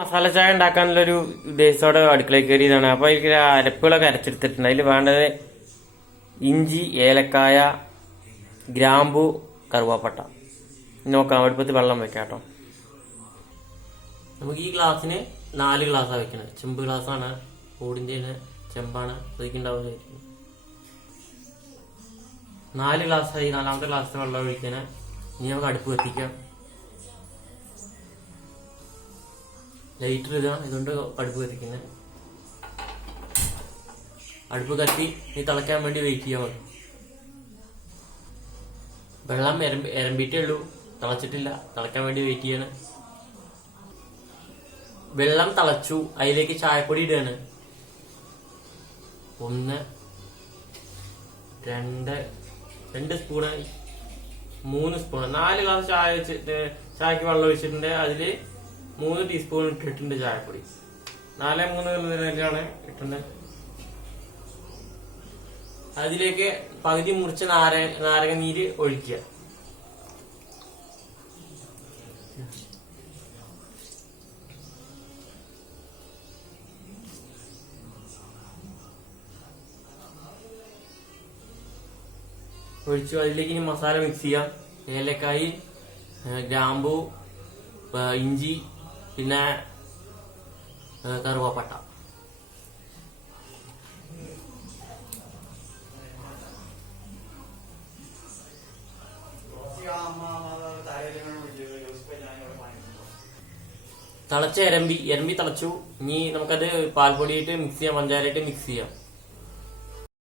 മസാല ചായ ഉണ്ടാക്കാനുള്ളൊരു ഉദ്ദേശത്തോടെ അടുക്കളയിൽ കയറിയതാണ്. അപ്പോൾ അതിൽ അരപ്പുകളൊക്കെ അരച്ചെടുത്തിട്ടുണ്ട്. അതിൽ വേണ്ടത് ഇഞ്ചി, ഏലക്കായ, ഗ്രാമ്പു, കറുവാപ്പട്ട. നോക്കാം, അടുപ്പത്ത് വെള്ളം വെക്കാം കേട്ടോ. നമുക്ക് ഈ ഗ്ലാസ്സിന് 4 ഗ്ലാസ്സാണ് വെക്കുന്നത്. ചെമ്പ് ഗ്ലാസ്സാണ്, ഓടിൻ്റെ ചെമ്പാണ്, ഒഴിക്കുണ്ടാവുക. 4 ഗ്ലാസ്സായി. 4ാമത്തെ ഗ്ലാസ്സിന് വെള്ളം ഒഴിക്കാൻ. ഇനി നമുക്ക് അടുപ്പ് കത്തിക്കാം. ലൈറ്റർ ഇടുക, ഇതുകൊണ്ട് അടുപ്പ് കത്തിക്കുന്നത്. അടുപ്പ് കത്തി ഇനി തിളയ്ക്കാൻ വേണ്ടി വെയിറ്റ് ചെയ്യാൻ മതി. വെള്ളം എരമ്പിട്ടേ ഉള്ളൂ, തിളച്ചിട്ടില്ല. തിളയ്ക്കാൻ വേണ്ടി വെയിറ്റ് ചെയ്യാണ്. വെള്ളം തിളച്ചു, അതിലേക്ക് ചായപ്പൊടി ഇടുകയാണ്. 1, 2 സ്പൂണായി, 3 സ്പൂൺ. 4 ഗ്ലാസ് ചായക്ക് വെള്ളം ഒഴിച്ചിട്ടുണ്ട്. അതില് 3 ടീസ്പൂൺ ഇട്ടിട്ടുണ്ട് ചായപ്പൊടി. 4-3 ഇട്ടുണ്ട്. അതിലേക്ക് പകുതി മുറിച്ച നാരങ്ങ നീര് ഒഴിക്കുക. ഒഴിച്ചു. അതിലേക്ക് ഇനി മസാല മിക്സ് ചെയ്യാം. ഏലക്കായി, ഗ്രാമ്പു, ഇഞ്ചി, പിന്നെ കറുവാപ്പട്ട. തിളച്ച എരമ്പി തിളച്ചു. ഇനി നമുക്കത് പാൽപ്പൊടിയിട്ട് മിക്സ് ചെയ്യാം, പഞ്ചാരയിട്ട് മിക്സ് ചെയ്യാം.